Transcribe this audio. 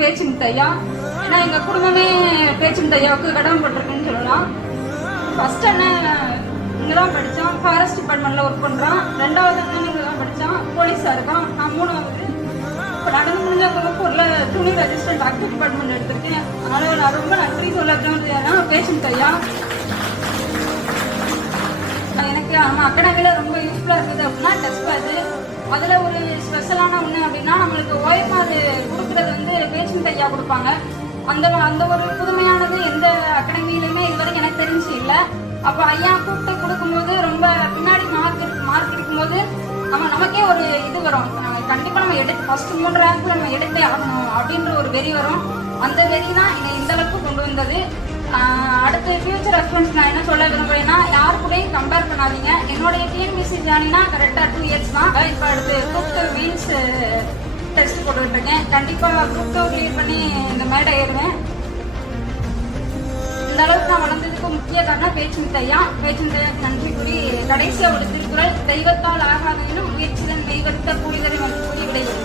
பேச்சு முத்தையா. ஏன்னா எங்க குடும்பமே பேச்சு முத்தையாவுக்கு கடமைப்பட்டிருக்குன்னு சொல்லலாம். ஃபர்ஸ்ட் அண்ணன் இங்கதான் படிச்சான், ஃபாரஸ்ட் டிபார்ட்மெண்ட்ல ஒர்க் பண்றான். ரெண்டாவது அண்ணன் இங்கதான் படிச்சான், போலீஸா இருக்கான். நான் மூணாவது. இப்போ நடந்து முடிஞ்ச வகுப்பூர்ல துணி ரெஜிஸ்டர் ஆக்டிவ் டிபார்ட்மெண்ட் எடுத்திருக்கேன். அதனால நான் ரொம்ப நன்றி சொல்ல பேச்சு முத்தையா. எனக்கு நம்ம அகாடமியில ரொம்ப யூஸ்ஃபுல்லா இருக்குது அப்படின்னா டெஸ்ட் பேட்ச். அதுல ஒரு ஸ்பெஷலான ஒண்ணு அப்படின்னா நம்மளுக்கு ஓஎம்ஆர் கொடுக்கறது வந்து பேச்சு முத்தையா கொடுப்பாங்க. அந்த ஒரு புதுமையானது எந்த அகாடமியிலுமே இதுவரைக்கும் எனக்கு தெரிஞ்சு இல்லை. அப்ப ஐயா கூப்பிட்டு கொடுக்கும்போது ரொம்ப பின்னாடி மார்க் இருக்கும்போது நமக்கே ஒரு இது வரும். கண்டிப்பா நம்ம ஃபர்ஸ்ட் 3 ரேங்க்ல நம்ம எடுத்தே ஆகணும் அப்படின்ற ஒரு வெறி வரும். அந்த வெறி தான் என்னை இந்த அளவுக்கு கொண்டு வந்தது. அடுத்த ஃபியூச்சர் ரெஃபரன்ஸ் நான் என்ன சொல்ல விரும்புறேன்னா, யாரு கூடயும் கம்பேர் பண்ணாதீங்க. என்னோடைய டிஎன்பிசி ஜாலினா கரெக்டா 2 இயர்ஸ் தான். இப்போ அடுத்து குரூப் 2 மீன்ஸ் டெஸ்ட் போட்டுக்கிட்டு இருக்கேன். கண்டிப்பா குரூப் 2 கிளியர் பண்ணி இந்த மேடை ஏறுவேன். இந்த அளவுக்கு நான் வளர்ந்ததுக்கு முக்கிய காரணம் பேச்சு முத்தையா. பேச்சு முத்தையாக்கு நன்றி கூறி கடைசியா ஒரு திருக்குறள், தெய்வத்தால் ஆகாதெனும் முயற்சிதன் தெய்வத்த கூலிதரை கூறி விடைபெறும்.